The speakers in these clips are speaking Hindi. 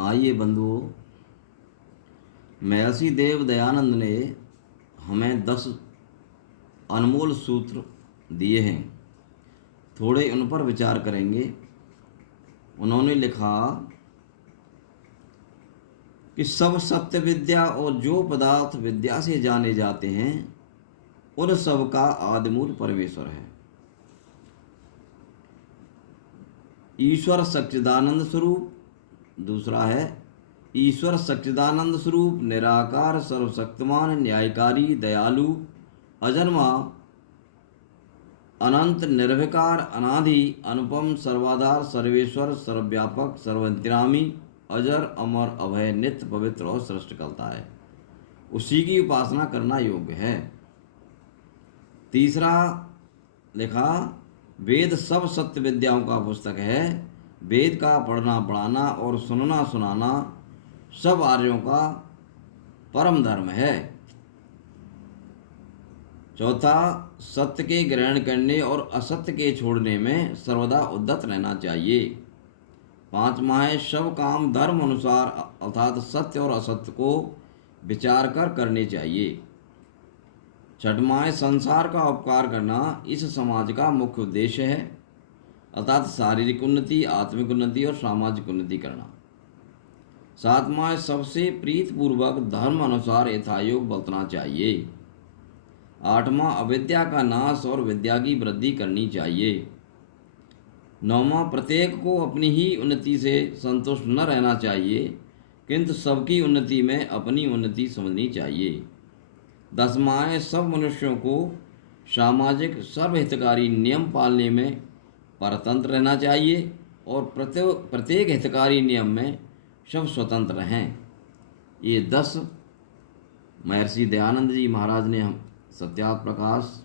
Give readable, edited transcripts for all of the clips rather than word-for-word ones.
आइए बंधुओं, महर्षि देव दयानंद ने हमें 10 अनमोल सूत्र दिए हैं। थोड़े उन पर विचार करेंगे। उन्होंने लिखा कि सब सत्य विद्या और जो पदार्थ विद्या से जाने जाते हैं उन सब का आदिमूल परमेश्वर है। ईश्वर सच्चिदानंद स्वरूप। दूसरा है ईश्वर सच्चिदानंद स्वरूप, निराकार, सर्वशक्तिमान, न्यायकारी, दयालु, अजन्मा, अनंत, निर्विकार, अनादि, अनुपम, सर्वाधार, सर्वेश्वर, सर्वव्यापक, सर्वंतर्यामी, अजर, अमर, अभय, नित्य, पवित्र और सृष्टिकर्ता है। उसी की उपासना करना योग्य है। तीसरा लिखा, वेद सब सत्य विद्याओं का पुस्तक है। वेद का पढ़ना पढ़ाना और सुनना सुनाना सब आर्यों का परम धर्म है। चौथा, सत्य के ग्रहण करने और असत्य के छोड़ने में सर्वदा उद्यत रहना चाहिए। पांचवा है, सब काम धर्म अनुसार अर्थात सत्य और असत्य को विचार कर करने चाहिए। छठवां है, संसार का उपकार करना इस समाज का मुख्य उद्देश्य है, अर्थात शारीरिक उन्नति, आत्मिक उन्नति और सामाजिक उन्नति करना। सातवां है, सबसे प्रीतपूर्वक धर्म अनुसार यथायोग बरतना चाहिए। आठवां, अविद्या का नाश और विद्या की वृद्धि करनी चाहिए। नौवां, प्रत्येक को अपनी ही उन्नति से संतुष्ट न रहना चाहिए, किंतु सबकी उन्नति में अपनी उन्नति समझनी चाहिए। दसवां है, सब मनुष्यों को सामाजिक सर्वहितकारी नियम पालने में परतंत्र रहना चाहिए और प्रत्येक हितकारी नियम में सब स्वतंत्र हैं। ये 10 महर्षि दयानंद जी महाराज ने हम सत्यार्थ प्रकाश,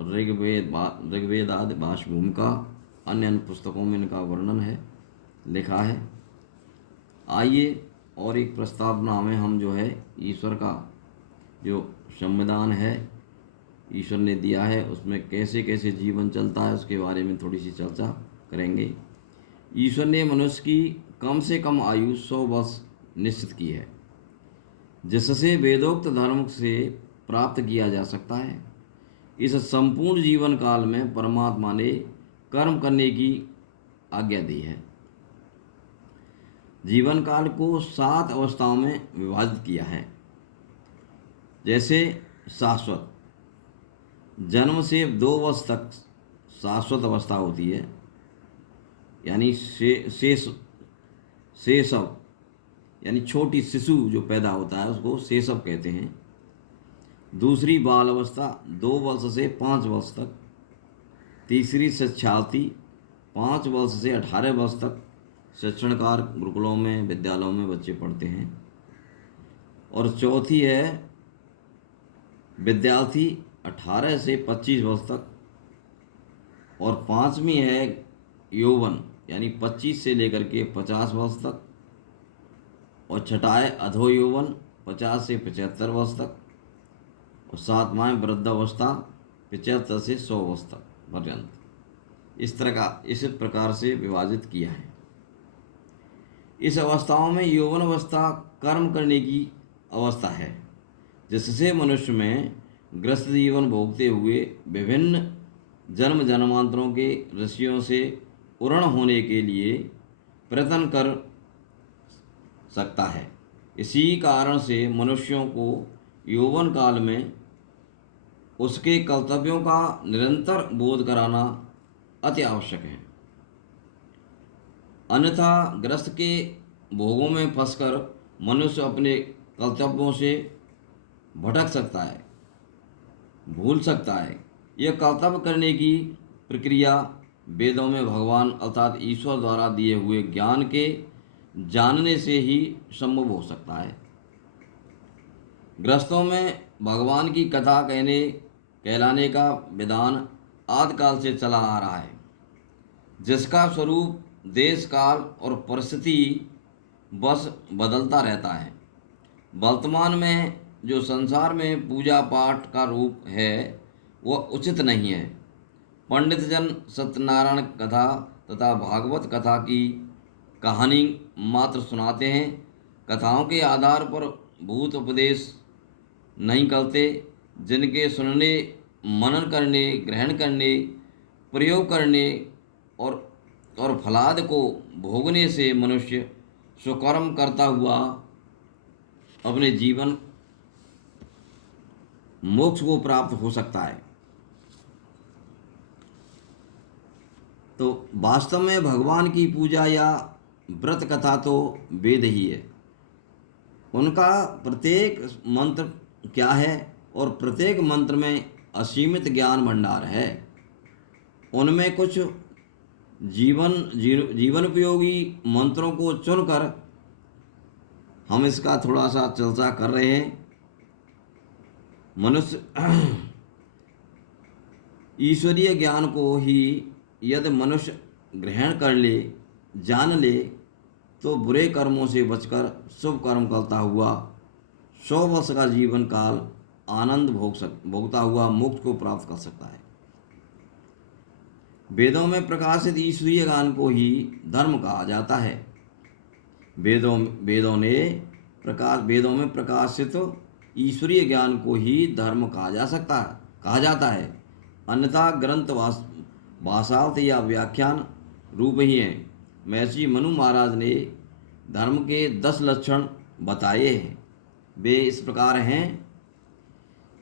ऋग्वेद आदि भाष्य भूमिका, अन्य पुस्तकों में इनका वर्णन है, लिखा है। आइए और एक प्रस्तावना में हम जो है ईश्वर का जो संविधान है ईश्वर ने दिया है उसमें कैसे कैसे जीवन चलता है उसके बारे में थोड़ी सी चर्चा करेंगे। ईश्वर ने मनुष्य की कम से कम आयु 100 वर्ष निश्चित की है, जिससे वेदोक्त धर्म से प्राप्त किया जा सकता है। इस संपूर्ण जीवन काल में परमात्मा ने कर्म करने की आज्ञा दी है। जीवन काल को 7 अवस्थाओं में विभाजित किया है। जैसे शाश्वत, जन्म से 2 वर्ष तक शाश्वत अवस्था होती है, यानी शैशव यानी छोटी शिशु जो पैदा होता है उसको शैशव कहते हैं। दूसरी बाल अवस्था 2 वर्ष से 5 वर्ष तक। तीसरी शिक्षार्थी 5 वर्ष से 18 वर्ष तक शिक्षणकार गुरुकुलों में विद्यालयों में बच्चे पढ़ते हैं। और चौथी है विद्यार्थी 18 से 25 वर्ष तक। और पांचवी है यौवन यानी 25 से लेकर के 50 वर्ष तक। और छठा है अधो यौवन 50 से 75 वर्ष तक। और सातवां है वृद्धावस्था 75 से 100 वर्ष तक पर्यंत। इस प्रकार से विभाजित किया है। इस अवस्थाओं में यौवन अवस्था कर्म करने की अवस्था है, जिससे मनुष्य में ग्रस्त जीवन भोगते हुए विभिन्न जन्म जन्मांतरों के ऋषियों से उर्ण होने के लिए प्रयत्न कर सकता है। इसी कारण से मनुष्यों को यौवन काल में उसके कर्तव्यों का निरंतर बोध कराना अति आवश्यक है, अन्यथा ग्रस्त के भोगों में फंसकर मनुष्य अपने कर्तव्यों से भटक सकता है, भूल सकता है। यह कर्तव्य करने की प्रक्रिया वेदों में भगवान अर्थात ईश्वर द्वारा दिए हुए ज्ञान के जानने से ही संभव हो सकता है। ग्रस्तों में भगवान की कथा कहलाने का विधान आदिकाल से चला आ रहा है, जिसका स्वरूप देश काल और परिस्थिति बस बदलता रहता है। वर्तमान में जो संसार में पूजा पाठ का रूप है वह उचित नहीं है। पंडित जन सत्यनारायण कथा तथा भागवत कथा की कहानी मात्र सुनाते हैं। कथाओं के आधार पर भूत उपदेश नहीं करते, जिनके सुनने, मनन करने, ग्रहण करने, प्रयोग करने और फलाद को भोगने से मनुष्य सुकर्म करता हुआ अपने जीवन मोक्ष को प्राप्त हो सकता है। तो वास्तव में भगवान की पूजा या व्रत कथा तो वेद ही है। उनका प्रत्येक मंत्र क्या है, और प्रत्येक मंत्र में असीमित ज्ञान भंडार है। उनमें कुछ जीवन उपयोगी मंत्रों को चुनकर हम इसका थोड़ा सा चर्चा कर रहे हैं। मनुष्य ईश्वरीय ज्ञान को ही यदि मनुष्य ग्रहण कर ले, जान ले, तो बुरे कर्मों से बचकर शुभ कर्म करता हुआ 100 वर्ष का जीवन काल आनंद भोगता हुआ मोक्ष को प्राप्त कर सकता है। वेदों में प्रकाशित ईश्वरीय ज्ञान को ही धर्म कहा जाता है। वेदों में प्रकाशित ईश्वरीय ज्ञान को ही धर्म कहा जाता है। अन्यथा ग्रंथ भाषार्थ या व्याख्यान रूप ही हैं। महर्षि मनु महाराज ने धर्म के 10 लक्षण बताए हैं। वे इस प्रकार हैं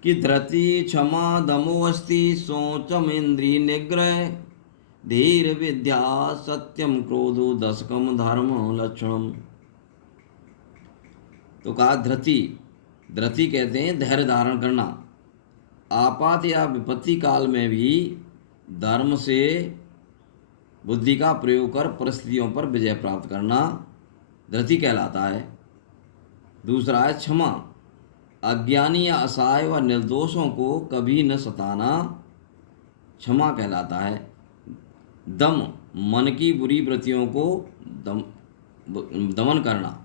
कि धृति, क्षमा, दमो अस्ति, शौचम, इंद्रिय निग्रह, धीर, विद्या, सत्यम, क्रोधो, दशकम धर्म लक्षणम। तो कहा धृति कहते हैं धैर्य धारण करना। आपात या विपत्ति काल में भी धर्म से बुद्धि का प्रयोग कर परिस्थितियों पर विजय प्राप्त करना धृति कहलाता है। दूसरा है क्षमा, अज्ञानी या असहाय व निर्दोषों को कभी न सताना क्षमा कहलाता है। दम, मन की बुरी वृत्तियों को दमन करना।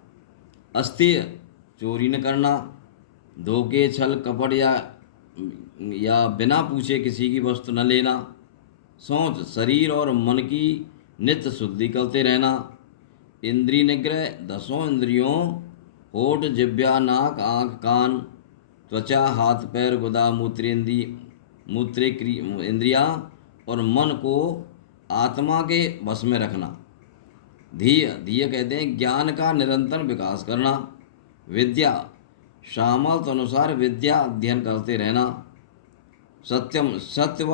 अस्तेय, चोरी न करना। धोखे, छल, कपट या बिना पूछे किसी की वस्तु न लेना। सोच, शरीर और मन की नित्य शुद्धि करते रहना। इंद्रिय निग्रह, 10 इंद्रियों होठ, जिह्वा, नाक, आँख, कान, त्वचा, हाथ, पैर, गुदा, मूत्र इंद्रियाँ और मन को आत्मा के वश में रखना। धीय कहते हैं ज्ञान का निरंतर विकास करना। विद्या, सामर्थ्य अनुसार विद्या अध्ययन करते रहना। सत्यम, सत्य व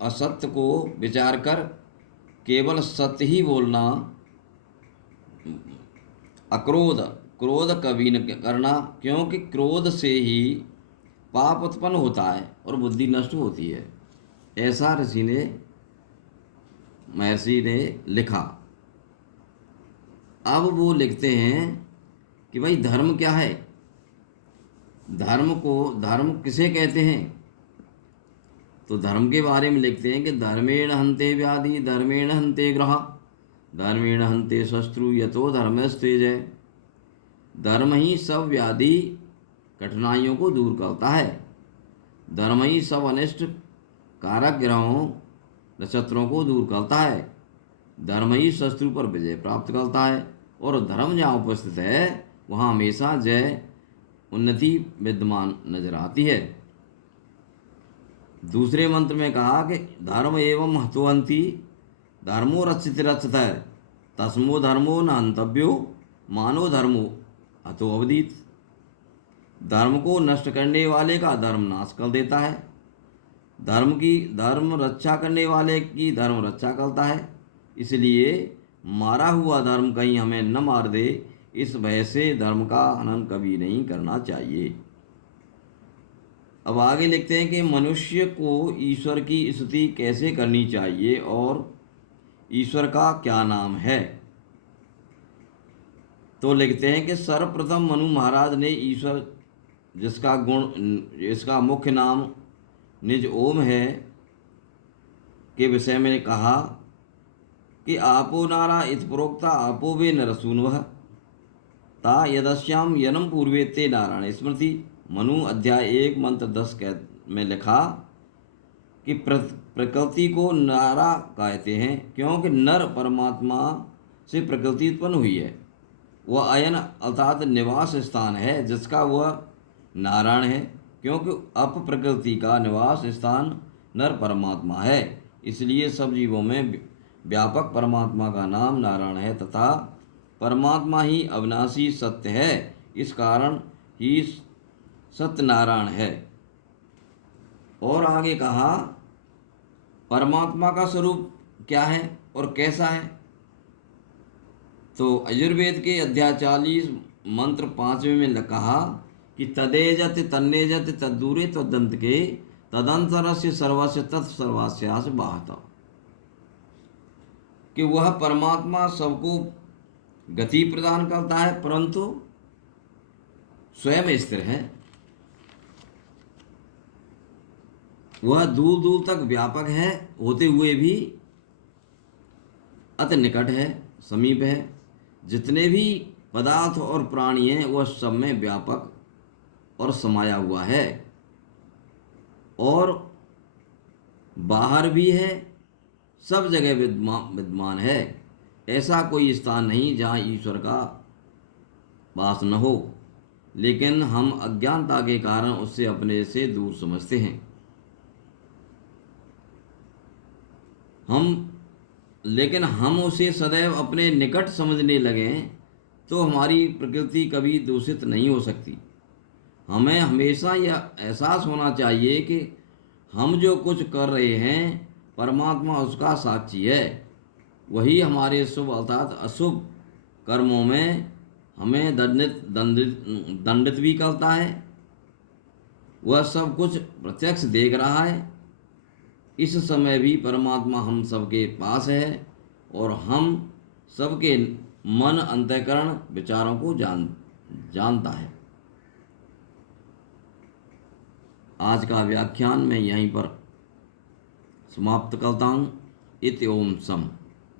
असत्य को विचार कर केवल सत्य ही बोलना। अक्रोध, क्रोध कभी न करना, क्योंकि क्रोध से ही पाप उत्पन्न होता है और बुद्धि नष्ट होती है। ऐसा महर्षि ने लिखा। अब वो लिखते हैं कि भाई धर्म क्या है, धर्म किसे कहते हैं। तो धर्म के बारे में लिखते हैं कि धर्मेण हन्ते व्याधि, धर्मेण हन्ते ग्रहा, धर्मेण हन्ते शत्रु, यतो धर्मस्तेजय। धर्म ही सब व्याधि कठिनाइयों को दूर करता है। धर्म ही सब अनिष्ट कारक ग्रहों नक्षत्रों को दूर करता है। धर्म ही शत्रु पर विजय प्राप्त करता है, और धर्म जहाँ उपस्थित है वहाँ हमेशा जय उन्नति विद्यमान नजर आती है। दूसरे मंत्र में कहा कि धर्म एवं हतोहन्ति, धर्मो रक्षित रक्षत है, तस्मो धर्मो न हन्तव्यो, मानो धर्मो हतो अवदीत। धर्म को नष्ट करने वाले का धर्म नाश कर देता है, धर्म रक्षा करने वाले की धर्म रक्षा करता है। इसलिए मारा हुआ धर्म कहीं हमें न मार दे, इस भय से धर्म का हनन कभी नहीं करना चाहिए। अब आगे लिखते हैं कि मनुष्य को ईश्वर की स्तुति कैसे करनी चाहिए और ईश्वर का क्या नाम है। तो लिखते हैं कि सर्वप्रथम मनु महाराज ने ईश्वर जिसका मुख्य नाम निज ओम है के विषय में कहा कि आपो नारा इत प्रोक्ता आपो वे नरसूनवः ता यदस्याम यनम पूर्वे ते नारायण स्मृति। मनु अध्याय 1 मंत्र 10 में लिखा कि प्रकृति को नारा कहते हैं, क्योंकि नर परमात्मा से प्रकृति उत्पन्न हुई है। वह अयन अर्थात निवास स्थान है जिसका वह नारायण है, क्योंकि अप प्रकृति का निवास स्थान नर परमात्मा है। इसलिए सब जीवों में व्यापक परमात्मा का नाम नारायण है तथा परमात्मा ही अविनाशी सत्य है। इस कारण ही सत्यनारायण है। और आगे कहा परमात्मा का स्वरूप क्या है और कैसा है। तो यजुर्वेद के अध्याय 40 मंत्र 5वें में कहा कि तदेजत तन्नेजत तद्दूरे तदंत के तदंतरस्य सर्वस्य तत्सर्वास्यास बाहत, कि वह परमात्मा सबको गति प्रदान करता है परंतु स्वयं स्थिर है। वह दूर दूर तक व्यापक है होते हुए भी अति निकट है, समीप है। जितने भी पदार्थ और प्राणी हैं वह सब में व्यापक और समाया हुआ है और बाहर भी है, सब जगह विद्यमान है। ऐसा कोई स्थान नहीं जहाँ ईश्वर का वास न हो, लेकिन हम अज्ञानता के कारण उससे अपने से दूर समझते हैं। लेकिन हम उसे सदैव अपने निकट समझने लगें तो हमारी प्रकृति कभी दूषित नहीं हो सकती। हमें हमेशा यह एहसास होना चाहिए कि हम जो कुछ कर रहे हैं परमात्मा उसका साक्षी है। वही हमारे शुभ अर्थात अशुभ कर्मों में हमें दंडित भी करता है। वह सब कुछ प्रत्यक्ष देख रहा है। इस समय भी परमात्मा हम सबके पास है और हम सबके मन अंतःकरण विचारों को जानता है। आज का व्याख्यान मैं यहीं पर समाप्त करता हूँ। इति ओम सम।